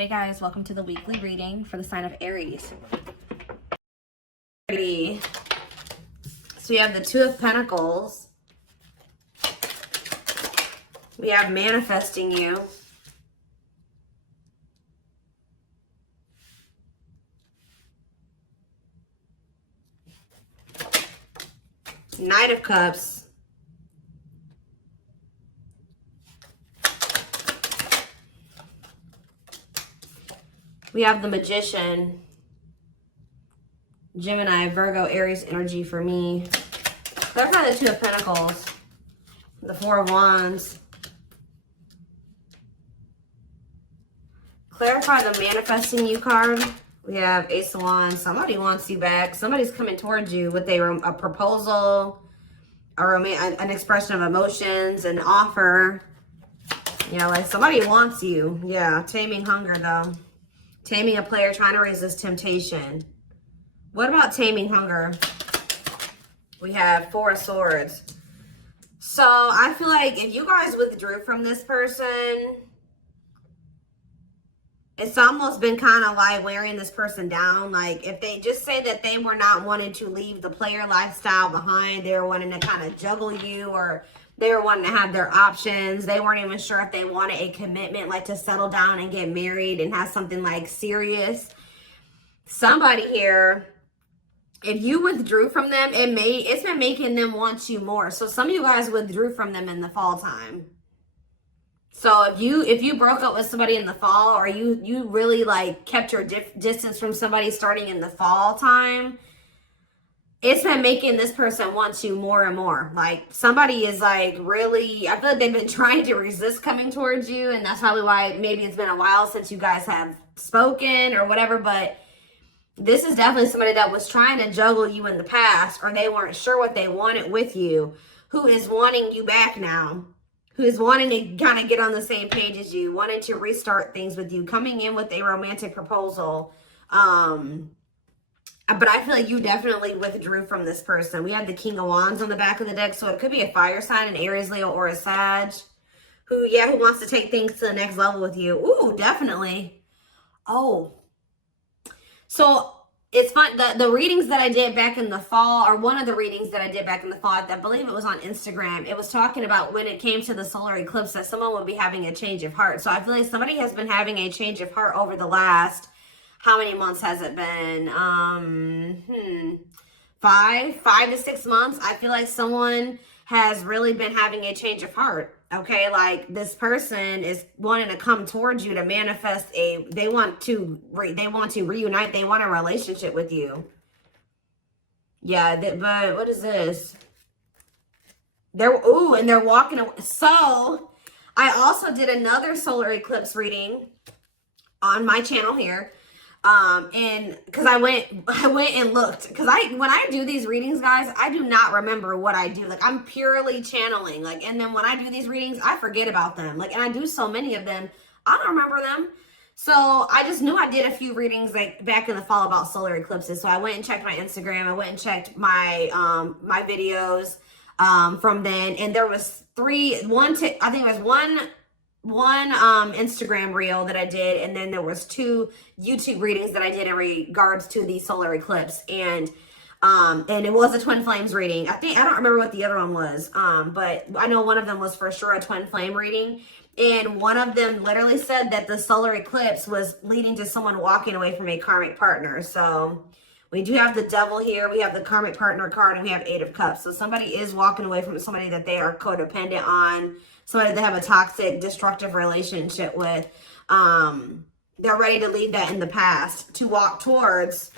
Hey guys, welcome to the weekly reading for the sign of Aries. So we have the Two of Pentacles. We have manifesting you. Knight of Cups. We have the Magician. Gemini, Virgo, Aries energy for me. Clarify the Two of Pentacles. The Four of Wands. Clarify the manifesting you card. We have Ace of Wands. Somebody wants you back. Somebody's coming towards you with a proposal, an expression of emotions, an offer. Yeah, like somebody wants you. Yeah, taming hunger though. Taming a player trying to resist temptation. What about taming hunger? We have Four of Swords. So I feel like if you guys withdrew from this person, it's almost been kind of like wearing this person down. Like if they just say that they were not wanting to leave the player lifestyle behind, they were wanting to kind of juggle you, or they were wanting to have their options. They weren't even sure if they wanted a commitment, like to settle down and get married and have something like serious. Somebody here, if you withdrew from them, it's been making them want you more. So some of you guys withdrew from them in the fall time. So if you broke up with somebody in the fall, or you really like kept your distance from somebody starting in the fall time, it's been making this person want you more and more. Like somebody is like really, I feel like they've been trying to resist coming towards you, and that's probably why maybe it's been a while since you guys have spoken or whatever. But this is definitely somebody that was trying to juggle you in the past, or they weren't sure what they wanted with you, who is wanting you back now, who is wanting to kind of get on the same page as you, wanting to restart things with you, coming in with a romantic proposal. But I feel like you definitely withdrew from this person. We have the King of Wands on the back of the deck. So it could be a fire sign, an Aries, Leo, or a Sag, who wants to take things to the next level with you. Ooh, definitely. Oh. So it's fun. The readings that I did back in the fall, or one of the readings that I did back in the fall, I believe it was on Instagram. It was talking about when it came to the solar eclipse that someone would be having a change of heart. So I feel like somebody has been having a change of heart over the last, how many months has it been? 5 to 6 months. I feel like someone has really been having a change of heart. Okay, like this person is wanting to come towards you to manifest they want to reunite. They want a relationship with you. Yeah, but what is this? And they're walking away. So I also did another solar eclipse reading on my channel here. And because I went and looked, because when I do these readings, guys, I do not remember what I do. Like I'm purely channeling, like, and then when I do these readings, I forget about them. Like, and I do so many of them, I don't remember them. So I just knew I did a few readings like back in the fall about solar eclipses. So I went and checked my Instagram. I went and checked my my videos from then, and there was I think it was one Instagram reel that I did, and then there was 2 YouTube readings that I did in regards to the solar eclipse, and it was a twin flames reading. I don't remember what the other one was, but I know one of them was for sure a twin flame reading, and one of them literally said that the solar eclipse was leading to someone walking away from a karmic partner. So we do have the Devil here, we have the karmic partner card, and we have 8 of Cups. So somebody is walking away from somebody that they are codependent on, somebody they have a toxic, destructive relationship with. They're ready to leave that in the past to walk towards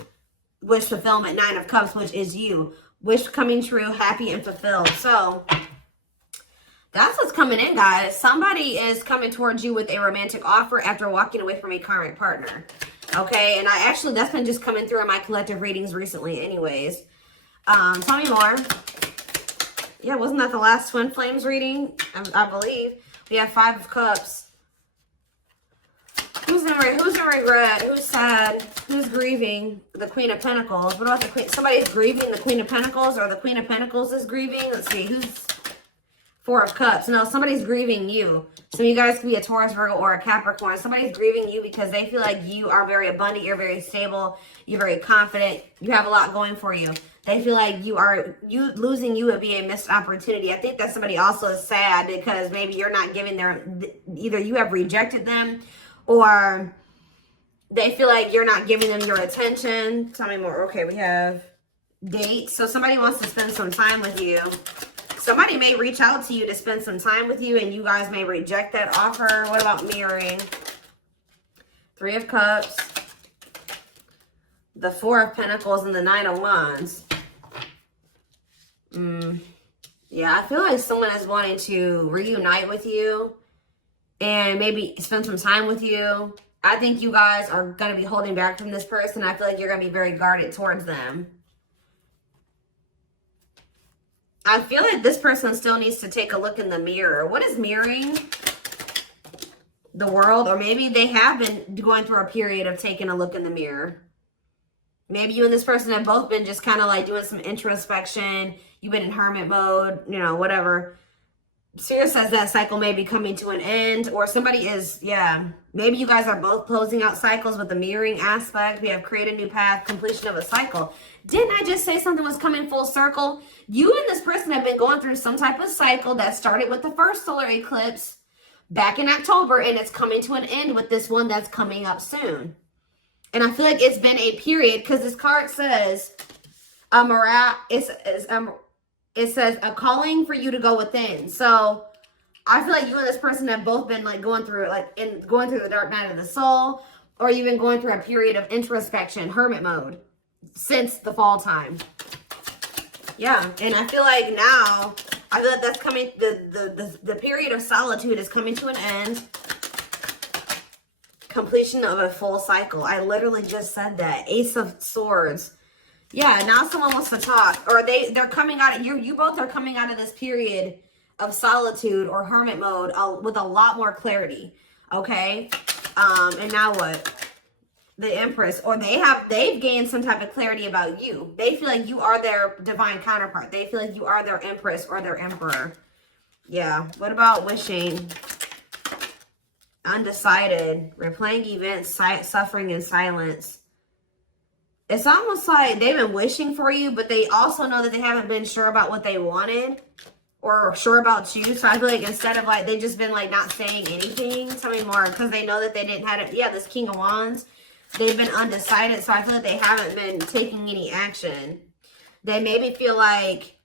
wish fulfillment, 9 of Cups, which is you. Wish coming true, happy and fulfilled. So that's what's coming in, guys. Somebody is coming towards you with a romantic offer after walking away from a karmic partner. Okay, and that's been just coming through in my collective readings recently anyways. Tell me more. Yeah, wasn't that the last twin flames reading? I believe. We have 5 of Cups. Who's in regret? Who's sad? Who's grieving? The Queen of Pentacles. What about the Queen? Somebody's grieving the Queen of Pentacles, or the Queen of Pentacles is grieving. Let's see. Who's Four of Cups. No, somebody's grieving you. So you guys could be a Taurus, Virgo, or a Capricorn. Somebody's grieving you because they feel like you are very abundant. You're very stable. You're very confident. You have a lot going for you. They feel like losing you would be a missed opportunity. I think that somebody also is sad because maybe you're not giving either you have rejected them or they feel like you're not giving them your attention. Tell me more. Okay, we have dates. So somebody wants to spend some time with you. Somebody may reach out to you to spend some time with you and you guys may reject that offer. What about mirroring? Three of Cups, the Four of Pentacles, and the Nine of Wands. Yeah, I feel like someone is wanting to reunite with you and maybe spend some time with you. I think you guys are going to be holding back from this person. I feel like you're going to be very guarded towards them. I feel like this person still needs to take a look in the mirror. What is mirroring? The World, or maybe they have been going through a period of taking a look in the mirror. Maybe you and this person have both been just kind of like doing some introspection. You've been in hermit mode, you know, whatever. Spirit says that cycle may be coming to an end, or somebody is, yeah. Maybe you guys are both closing out cycles with the mirroring aspect. We have create a new path, completion of a cycle. Didn't I just say something was coming full circle? You and this person have been going through some type of cycle that started with the first solar eclipse back in October, and it's coming to an end with this one that's coming up soon. And I feel like it's been a period because this card says it says a calling for you to go within. So I feel like you and this person have both been like going through the dark night of the soul, or you've been going through a period of introspection, hermit mode, since the fall time. Yeah, and I feel like now, I feel like that's coming, the period of solitude is coming to an end. Completion of a full cycle. I literally just said that. Ace of Swords. Yeah, now someone wants to talk, or they're coming out of, you both are coming out of this period of solitude or hermit mode with a lot more clarity, okay? And now what? The Empress, or they've gained some type of clarity about you. They feel like you are their divine counterpart. They feel like you are their Empress or their Emperor. Yeah, what about wishing? Undecided, replaying events, suffering in silence. It's almost like they've been wishing for you, but they also know that they haven't been sure about what they wanted or sure about you. So I feel like instead of like, they've just been like not saying anything. Tell me more, because they know that they didn't have it. Yeah, this King of Wands. They've been undecided, so I feel like they haven't been taking any action. They maybe feel like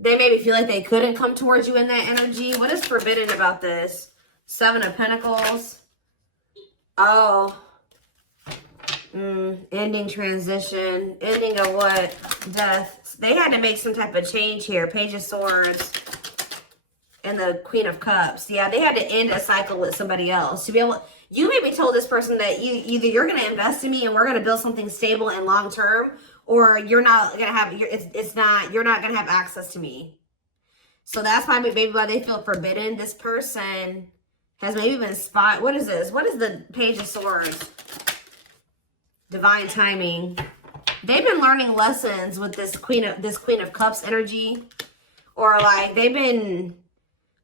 they couldn't come towards you in that energy. What is forbidden about this? Seven of Pentacles. Oh. Ending, transition. Ending of what? Death. They had to make some type of change here. Page of Swords. And the Queen of Cups. Yeah, they had to end a cycle with somebody else. To be able, you maybe told this person that either you're going to invest in me and we're going to build something stable and long term, or you're not going to have, you're not going to have access to me. So that's why maybe why they feel forbidden. This person has maybe been what is this? What is the Page of Swords? Divine timing. They've been learning lessons with this Queen of Cups energy, or like they've been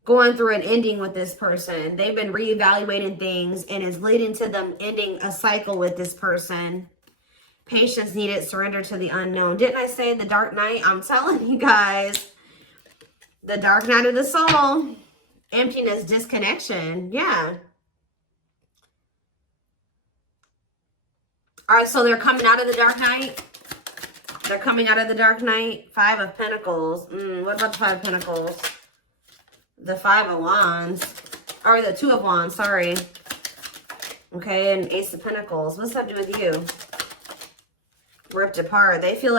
going through an ending with this person. They've been reevaluating things, and it's leading to them ending a cycle with this person. Patience needed, surrender to the unknown. Didn't I say the dark night? I'm telling you guys. The dark night of the soul. Emptiness, disconnection. Yeah. All right, so they're coming out of the dark night. They're coming out of the dark night. Five of Pentacles. What about the Five of Pentacles? The Five of Wands. Or the Two of Wands, sorry. Okay, and Ace of Pentacles. What's that do with you? Ripped apart. They feel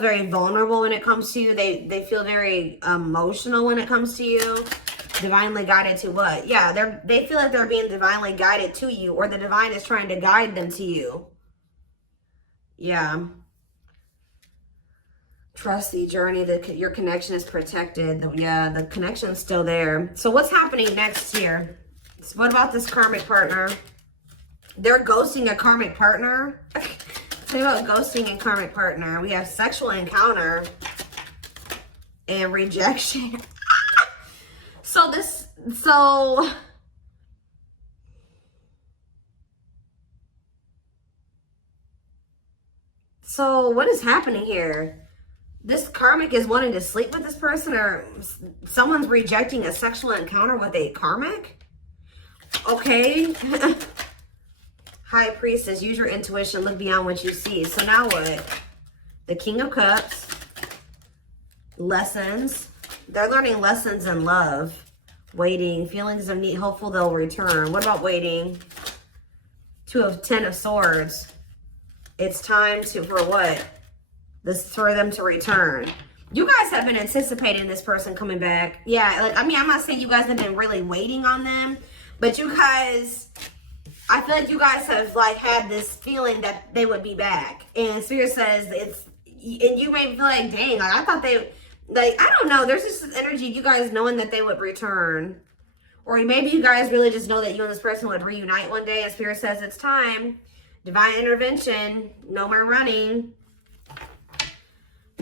very vulnerable when it comes to you. They feel very emotional when it comes to you. Divinely guided to what? Yeah, they feel like they're being divinely guided to you, or the divine is trying to guide them to you. Yeah. Trust the journey. Your connection is protected. Yeah, the connection's still there. So what's happening next here? So what about this karmic partner? They're ghosting a karmic partner. Tell me about ghosting and karmic partner. We have sexual encounter. and rejection. So what is happening here? This karmic is wanting to sleep with this person, or someone's rejecting a sexual encounter with a karmic? Okay. High Priestess, use your intuition, look beyond what you see. So now what? The King of Cups. Lessons. They're learning lessons in love. Waiting. Feelings of need. Hopeful they'll return. What about waiting? Ten of Swords. It's time for what? For them to return. You guys have been anticipating this person coming back. Yeah, like, I mean, I'm not saying you guys have been really waiting on them, but you guys, I feel like you guys have like had this feeling that they would be back. And Spirit says and you may feel like, dang, like I thought they, like, I don't know. There's just this energy, you guys knowing that they would return. Or maybe you guys really just know that you and this person would reunite one day, and Spirit says it's time. Divine intervention. No more running.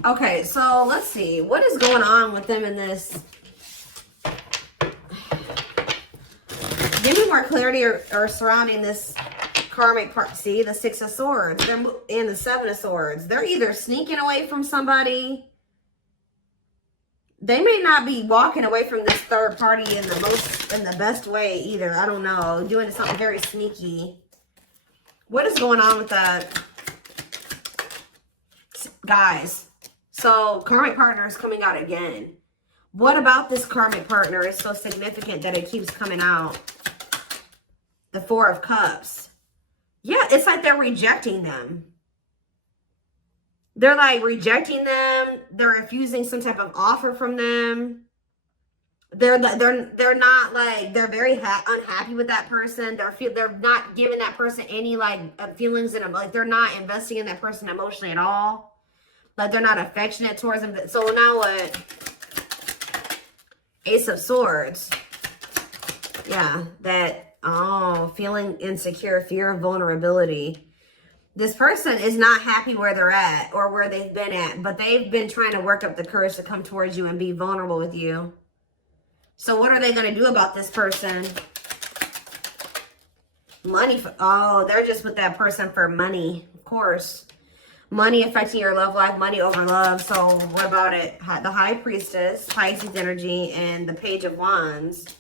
Okay, so let's see. What is going on with them in this? Give me more clarity or surrounding this karmic part. See, the Six of Swords and the Seven of Swords. They're either sneaking away from somebody. They may not be walking away from this third party in the best way either. I don't know. Doing something very sneaky. What is going on with that? Guys. So, karmic partner is coming out again. What about this karmic partner is so significant that it keeps coming out? The Four of Cups. Yeah, it's like they're rejecting them. They're like rejecting them. They're refusing some type of offer from them. They're not like, they're very unhappy with that person. They're not giving that person any like feelings in them. Like they're not investing in that person emotionally at all. Like they're not affectionate towards them. So now what? Ace of Swords. Yeah, that, feeling insecure, fear of vulnerability. This person is not happy where they're at or where they've been at, but they've been trying to work up the courage to come towards you and be vulnerable with you. So what are they going to do about this person? Money. They're just with that person for money, of course. Money affecting your love life, money over love. So what about it? The High Priestess, Pisces energy, and the Page of Wands.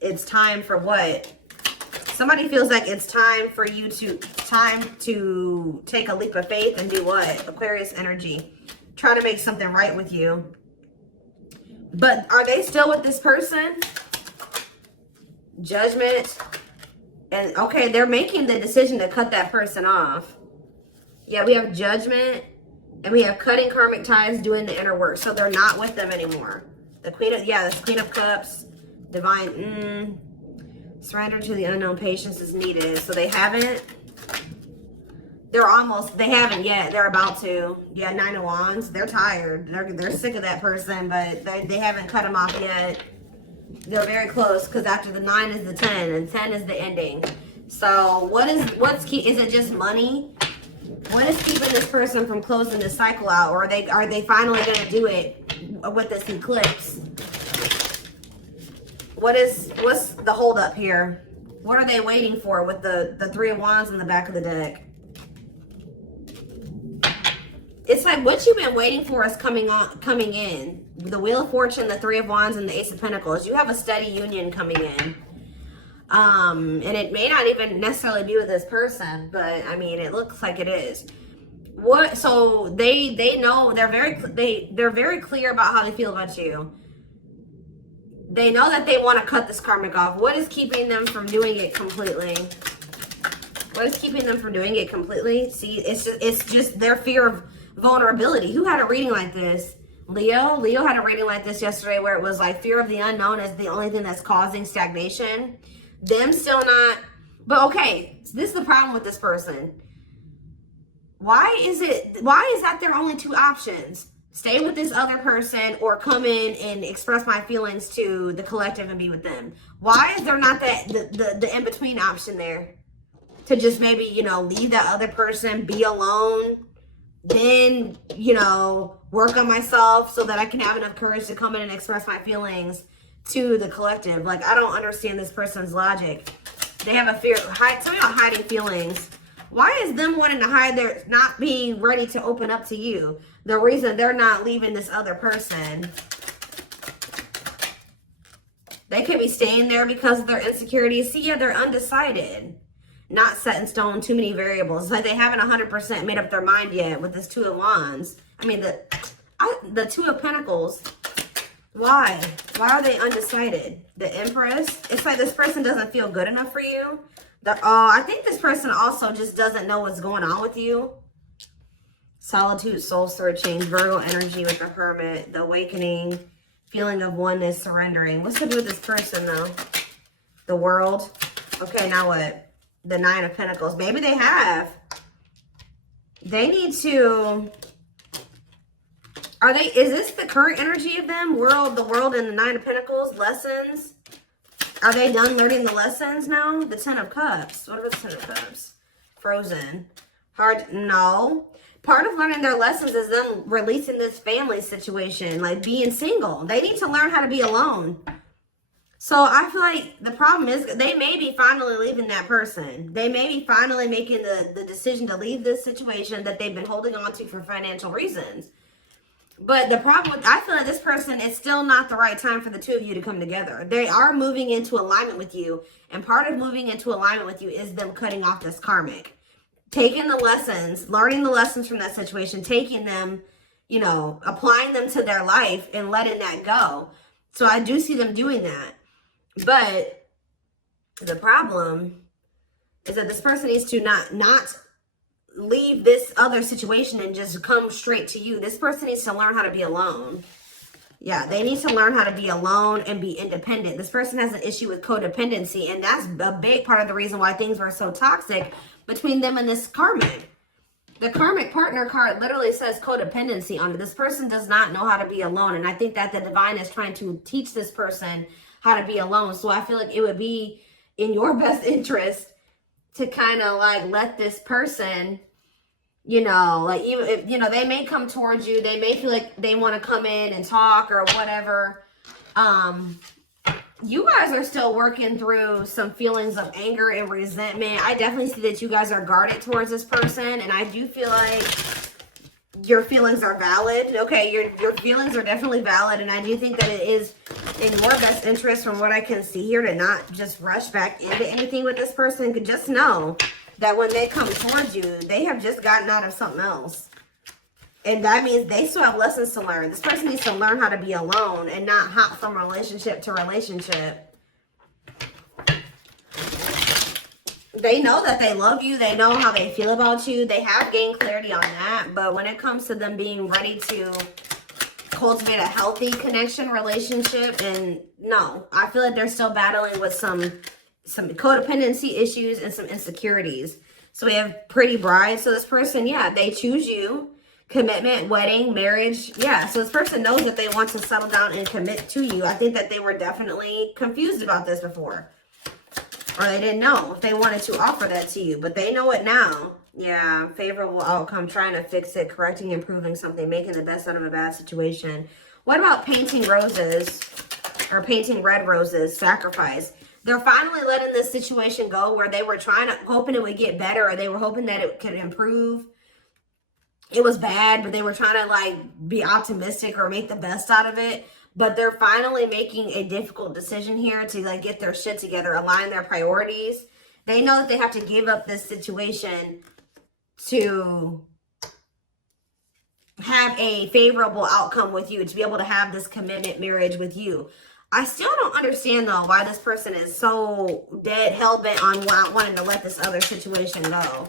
It's time for what? Somebody feels like it's time for you to take a leap of faith and do what? Aquarius energy. Try to make something right with you. But are they still with this person? Judgment. And okay, they're making the decision to cut that person off. Yeah, we have Judgment. And we have cutting karmic ties, doing the inner work. So they're not with them anymore. The Queen of Cups. Divine. Surrender to the unknown, patience is needed. So they haven't. They haven't yet. They're about to. Yeah, Nine of Wands. They're tired. They're sick of that person, but they haven't cut them off yet. They're very close because after the 9 is the 10 and 10 is the ending. So what's key? Is it just money? What is keeping this person from closing this cycle out? Or are they finally going to do it with this eclipse? What's the holdup here? What are they waiting for with the Three of Wands in the back of the deck? It's like what you've been waiting for is coming in. The Wheel of Fortune, the Three of Wands, and the Ace of Pentacles. You have a steady union coming in. And it may not even necessarily be with this person, but I mean, it looks like it is. So they know, they're very clear about how they feel about you. They know that they want to cut this karmic off. What is keeping them from doing it completely? What is keeping them from doing it completely? See, it's just their fear of vulnerability. Who had a reading like this? Leo had a reading like this yesterday where it was like fear of the unknown is the only thing that's causing stagnation. Them still not. But okay, this is the problem with this person. Why is that their only two options? Stay with this other person or come in and express my feelings to the collective and be with them? Why is there not the in-between option there? To just maybe, leave that other person, be alone, then, you know, work on myself so that I can have enough courage to come in and express my feelings to the collective. Like, I don't understand this person's logic. They have a fear. Tell me about hiding feelings. Why is them wanting to hide their not being ready to open up to you? The reason they're not leaving this other person. They could be staying there because of their insecurities. See, yeah, they're undecided. Not set in stone, too many variables. It's like they haven't 100% made up their mind yet with this Two of Wands. I mean, the Two of Pentacles. Why? Why are they undecided? The Empress. It's like this person doesn't feel good enough for you. I think this person also just doesn't know what's going on with you. Solitude, soul searching, Virgo energy with the Hermit, the awakening, feeling of oneness, surrendering. What's to do with this person though? The World. Okay, now what? The Nine of Pentacles. Maybe they have. They need to... Is this the current energy of them? The World and the Nine of Pentacles. Lessons. Are they done learning the lessons now? The Ten of Cups. What about the Ten of Cups? Frozen. No. Part of learning their lessons is them releasing this family situation. Like being single. They need to learn how to be alone. So I feel like the problem is they may be finally leaving that person. They may be finally making the decision to leave this situation that they've been holding on to for financial reasons. But the problem with, I feel like this person, it's still not the right time for the two of you to come together. They are moving into alignment with you. And part of moving into alignment with you is them cutting off this karmic. Taking the lessons, learning the lessons from that situation, taking them, you know, applying them to their life and letting that go. So I do see them doing that. But the problem is that this person needs to not leave this other situation and just come straight to you. This person needs to learn how to be alone. Yeah, they need to learn how to be alone and be independent. This person has an issue with codependency, and that's a big part of the reason why things were so toxic between them and this karmic. The karmic partner card literally says codependency on it. This person does not know how to be alone, and I think that the divine is trying to teach this person how to be alone. So I feel like it would be in your best interest to kind of like let this person, you know, like even if, you know, they may come towards you, they may feel like they want to come in and talk or whatever. You guys are still working through some feelings of anger and resentment. I definitely see that you guys are guarded towards this person, and I do feel like your feelings are valid. Okay, your feelings are definitely valid, and I do think that it is in your best interest from what I can see here to not just rush back into anything with this person. Could just know that when they come towards you, they have just gotten out of something else. And that means they still have lessons to learn. This person needs to learn how to be alone and not hop from relationship to relationship. They know that they love you. They know how they feel about you. They have gained clarity on that. But when it comes to them being ready to cultivate a healthy connection relationship, and no, I feel like they're still battling with some codependency issues and some insecurities. So we have Pretty Bride. So this person, yeah, they choose you. Commitment, wedding, marriage. Yeah, so this person knows that they want to settle down and commit to you. I think that they were definitely confused about this before. Or they didn't know if they wanted to offer that to you. But they know it now. Yeah, favorable outcome, trying to fix it, correcting, improving something, making the best out of a bad situation. What about painting roses? Or painting red roses, sacrifice. They're finally letting this situation go where they were hoping it would get better, or they were hoping that it could improve. It was bad, but they were trying to like be optimistic or make the best out of it. But they're finally making a difficult decision here to like get their shit together, align their priorities. They know that they have to give up this situation to have a favorable outcome with you, to be able to have this commitment marriage with you. I still don't understand though why this person is so dead hell-bent on wanting to let this other situation go.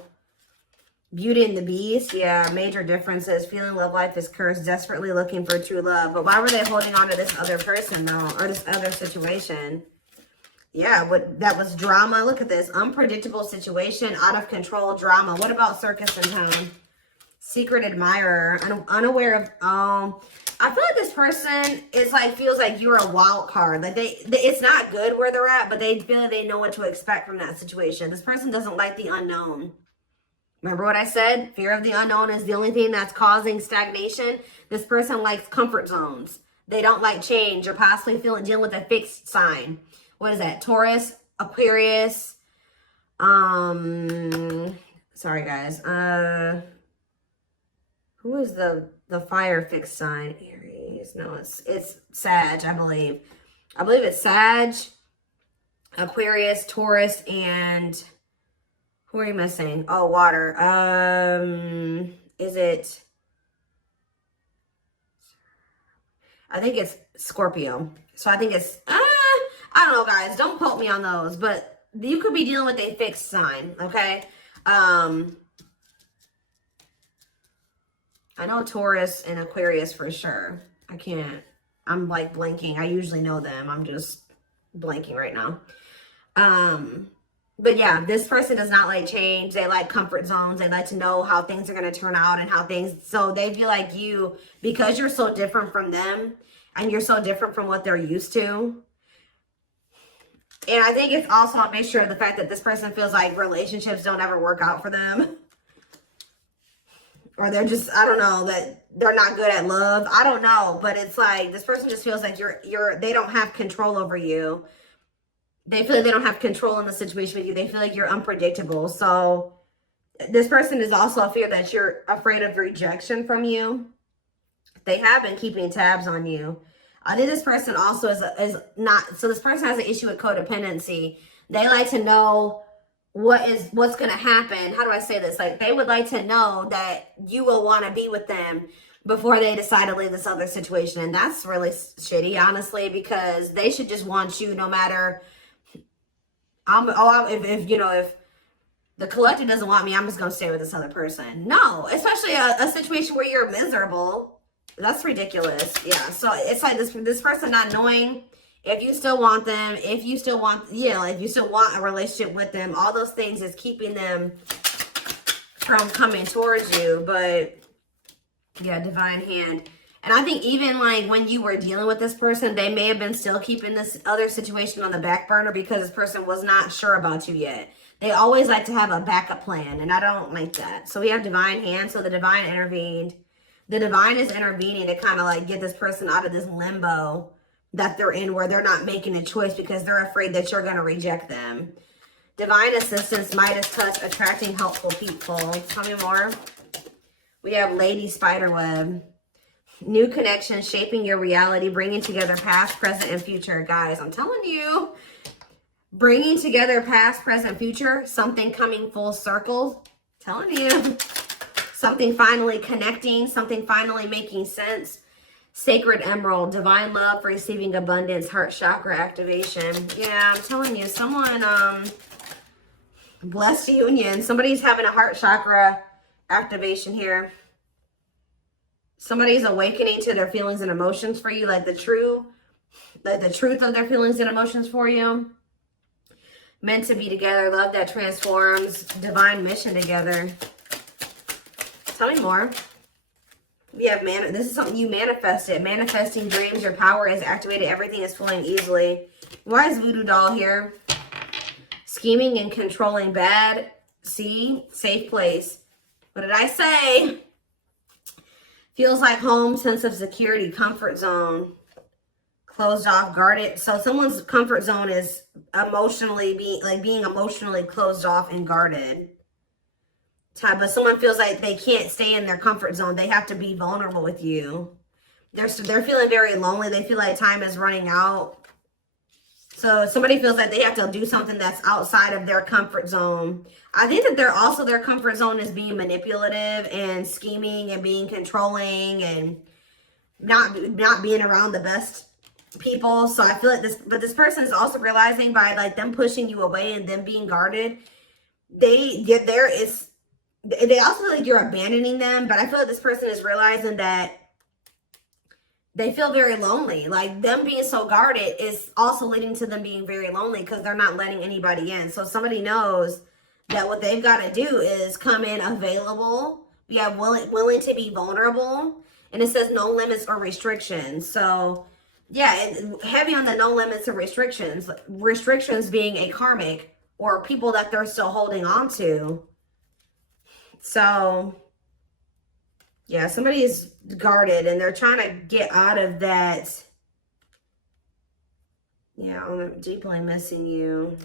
Beauty and the Beast, yeah, major differences. Feeling love life is cursed, desperately looking for true love. But why were they holding on to this other person, though, or this other situation? Yeah, that was drama. Look at this. Unpredictable situation, out of control drama. What about circus in town? Secret admirer, unaware of, I feel like this person is like, feels like you're a wild card. Like it's not good where they're at, but they feel like they know what to expect from that situation. This person doesn't like the unknown. Remember what I said? Fear of the unknown is the only thing that's causing stagnation. This person likes comfort zones. They don't like change or possibly dealing with a fixed sign. What is that? Taurus, Aquarius. Sorry guys. Who is the fire fixed sign? Aries. No, it's Sag, I believe. I believe it's Sag, Aquarius, Taurus, and who are you missing? Oh, water. Is it? I think it's Scorpio. So I think it's, I don't know, guys. Don't quote me on those, but you could be dealing with a fixed sign, okay? I know Taurus and Aquarius for sure. I'm like blanking. I usually know them. I'm just blanking right now. But yeah, this person does not like change. They like comfort zones. They like to know how things are going to turn out and how things, so they feel like you, because you're so different from them and you're so different from what they're used to. And I think it's also a mixture of the fact that this person feels like relationships don't ever work out for them. Or they're just, I don't know, that they're not good at love. I don't know, but it's like this person just feels like they don't have control over you. They feel like they don't have control in the situation with you. They feel like you're unpredictable. So this person is also a fear that you're afraid of rejection from you. They have been keeping tabs on you. I think this person also is not, so this person has an issue with codependency. They like to know what's going to happen. How do I say this? Like they would like to know that you will want to be with them before they decide to leave this other situation. And that's really shitty, honestly, because they should just want you no matter. If the collective doesn't want me, I'm just going to stay with this other person. No, especially a situation where you're miserable. That's ridiculous. Yeah. So it's like this person not knowing if you still want them, if you still want a relationship with them, all those things is keeping them from coming towards you. But yeah, divine hand. And I think even like when you were dealing with this person, they may have been still keeping this other situation on the back burner because this person was not sure about you yet. They always like to have a backup plan, and I don't like that. So we have divine hand. So the divine intervened. The divine is intervening to kind of like get this person out of this limbo that they're in where they're not making a choice because they're afraid that you're going to reject them. Divine assistance, Midas touch, attracting helpful people. Tell me more. We have Lady Spiderweb. New connection, shaping your reality, bringing together past, present, and future. Guys, I'm telling you, bringing together past, present, future, something coming full circle. Telling you, something finally connecting, something finally making sense. Sacred Emerald, divine love, receiving abundance, heart chakra activation. Yeah, I'm telling you, someone, blessed union. Somebody's having a heart chakra activation here. Somebody's awakening to their feelings and emotions for you, like the truth of their feelings and emotions for you. Meant to be together, love that transforms, divine mission together. Tell me more. We have this is something you manifested. Manifesting dreams, your power is activated, everything is flowing easily. Why is Voodoo Doll here? Scheming and controlling bad. See? Safe place. What did I say? Feels like home, sense of security, comfort zone, closed off, guarded. So someone's comfort zone is being emotionally closed off and guarded. But someone feels like they can't stay in their comfort zone. They have to be vulnerable with you. They're feeling very lonely. They feel like time is running out. So somebody feels like they have to do something that's outside of their comfort zone. I think that their comfort zone is being manipulative and scheming and being controlling and not being around the best people. So I feel like this person is also realizing by like them pushing you away and them being guarded, they also feel like you're abandoning them. But I feel like this person is realizing that they feel very lonely. Like them being so guarded is also leading to them being very lonely because they're not letting anybody in. So somebody knows that what they've got to do is come in available. We have willing to be vulnerable. And it says no limits or restrictions. So yeah, heavy on the no limits or restrictions. Restrictions being a karmic or people that they're still holding on to. So, yeah, somebody is guarded and they're trying to get out of that. Yeah, I'm deeply missing you.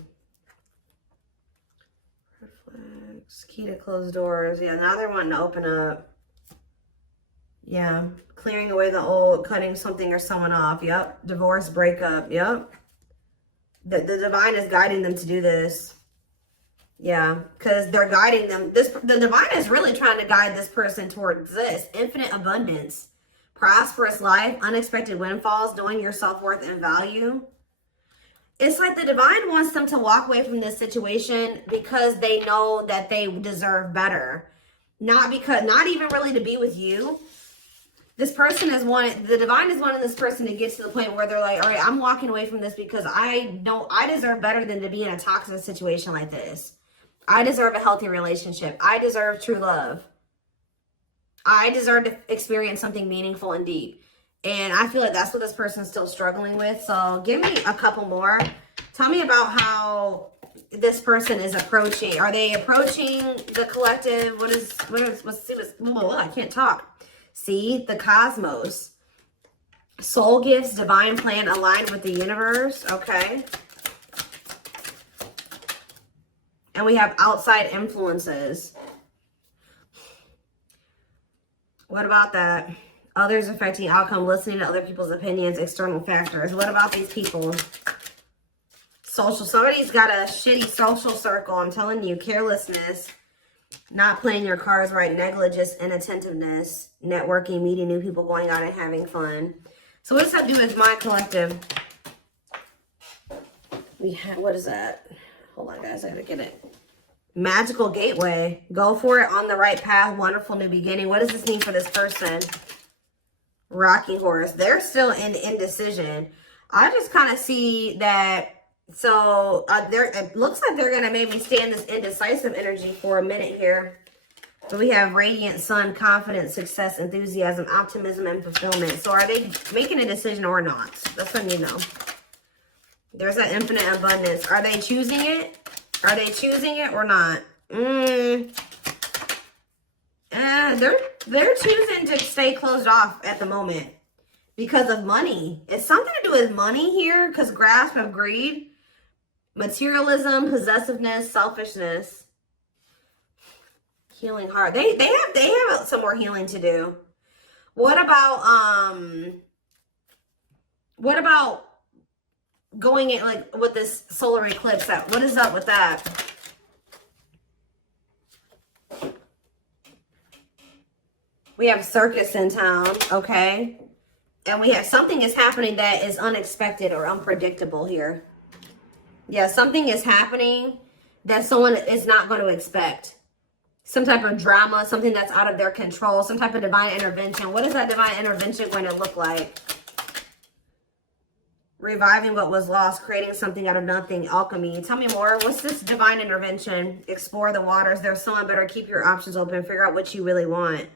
Reflex, key to closed doors. Yeah, now they're wanting to open up. Yeah, clearing away the old, cutting something or someone off. Yep, divorce, breakup. Yep. The divine is guiding them to do this. Yeah, because they're guiding them. The divine is really trying to guide this person towards this. Infinite abundance, prosperous life, unexpected windfalls, knowing your self-worth and value. It's like the divine wants them to walk away from this situation because they know that they deserve better. Not even really to be with you. This person the divine is wanting this person to get to the point where they're like, all right, I'm walking away from this because I know I deserve better than to be in a toxic situation like this. I deserve a healthy relationship. I deserve true love. I deserve to experience something meaningful and deep. And I feel like that's what this person's still struggling with. So give me a couple more. Tell me about how this person is approaching. Are they approaching the collective? I can't talk. See, the cosmos. Soul gifts, divine plan aligned with the universe. Okay. And we have outside influences. What about that? Others affecting outcome, listening to other people's opinions, external factors. What about these people? Social. Somebody's got a shitty social circle. I'm telling you, carelessness, not playing your cards right, negligence, inattentiveness, networking, meeting new people, going out and having fun. So what does that do with my collective? We have, what is that? Hold on, guys, I gotta get it. Magical gateway. Go for it, on the right path, wonderful new beginning. What does this mean for this person? Rocking horse. They're still in indecision. I just kind of see that. So it looks like they're going to maybe stay in this indecisive energy for a minute here. So we have radiant sun, confidence, success, enthusiasm, optimism, and fulfillment. So are they making a decision or not? That's what you know. There's that infinite abundance. Are they choosing it? Are they choosing it or not? They're choosing to stay closed off at the moment because of money. It's something to do with money here, because grasp of greed, materialism, possessiveness, selfishness, healing heart. They have some more healing to do. What about going in like with this solar eclipse? What is up with that? We have circus in town, okay? And we have something is happening that is unexpected or unpredictable here. Yeah, something is happening that someone is not going to expect. Some type of drama, something that's out of their control, some type of divine intervention. What is that divine intervention going to look like? Reviving what was lost, creating something out of nothing, alchemy. Tell me more. What's this divine intervention? Explore the waters. There's someone better. Keep your options open. Figure out what you really want.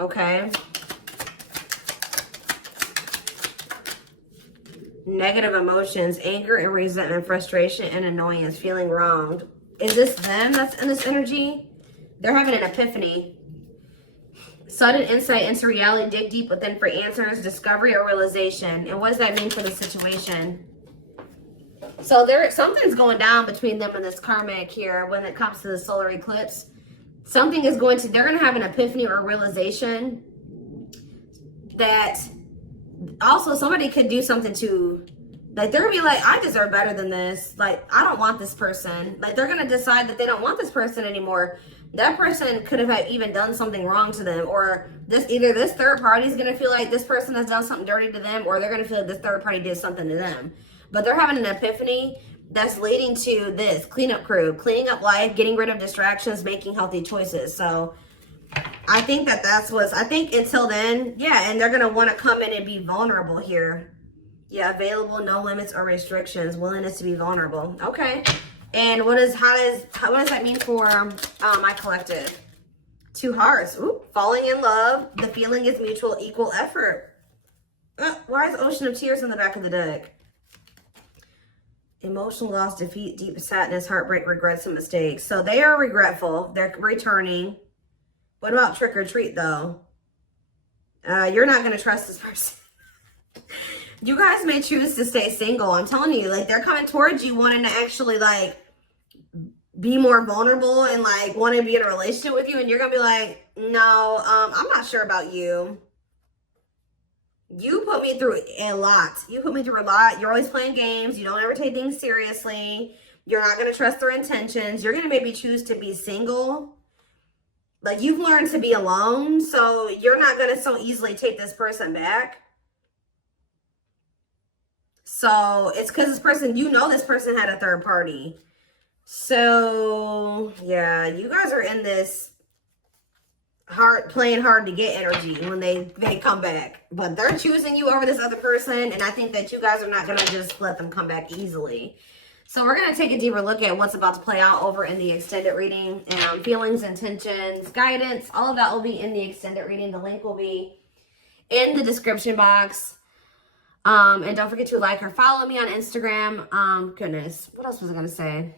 Okay. Negative emotions, anger and resentment, frustration and annoyance, feeling wronged. Is this them that's in this energy? They're having an epiphany. Sudden insight into reality, dig deep within for answers, discovery or realization. And what does that mean for the situation? So something's going down between them and this karmic here when it comes to the solar eclipse. Something is they're going to have an epiphany or realization that also somebody could do something to, like, they're going to be like, I deserve better than this. Like, I don't want this person. Like, they're going to decide that they don't want this person anymore. That person could have even done something wrong to them, or either this third party is going to feel like this person has done something dirty to them, or they're going to feel like this third party did something to them. But they're having an epiphany that's leading to this cleanup crew, cleaning up life, getting rid of distractions, making healthy choices. So I think I think until then, yeah, and they're going to want to come in and be vulnerable here. Yeah, available, no limits or restrictions, willingness to be vulnerable. Okay. And what does that mean for my collective? 2 hearts. Ooh, falling in love. The feeling is mutual, equal effort. Why is Ocean of Tears in the back of the deck? Emotional loss, defeat, deep sadness, heartbreak, regrets, and mistakes. So they are regretful. They're returning. What about trick or treat, though? You're not going to trust this person. You guys may choose to stay single. I'm telling you, like, they're coming towards you wanting to actually, like, be more vulnerable and, like, want to be in a relationship with you. And you're going to be like, no, I'm not sure about you. You put me through a lot. You put me through a lot. You're always playing games. You don't ever take things seriously. You're not going to trust their intentions. You're going to maybe choose to be single. Like, you've learned to be alone. So you're not going to so easily take this person back. So it's because this person, you know, this person had a third party. So yeah, you guys are in this playing hard to get energy when they come back, but they're choosing you over this other person, and I think that you guys are not going to just let them come back easily. So we're going to take a deeper look at what's about to play out over in the extended reading, and feelings, intentions, guidance, all of that will be in the extended reading. The link will be in the description box. And don't forget to like or follow me on Instagram. Goodness, what else was I going to say?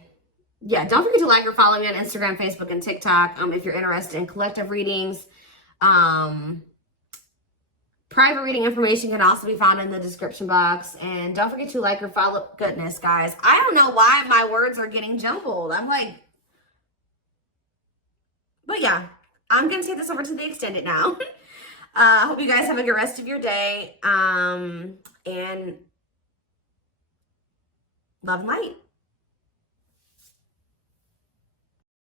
Yeah, don't forget to like or follow me on Instagram, Facebook, and TikTok if you're interested in collective readings. Private reading information can also be found in the description box. And don't forget to like or follow. Goodness, guys. I don't know why my words are getting jumbled. I'm like... But yeah, I'm going to take this over to the extended now. I hope you guys have a good rest of your day. And love and light.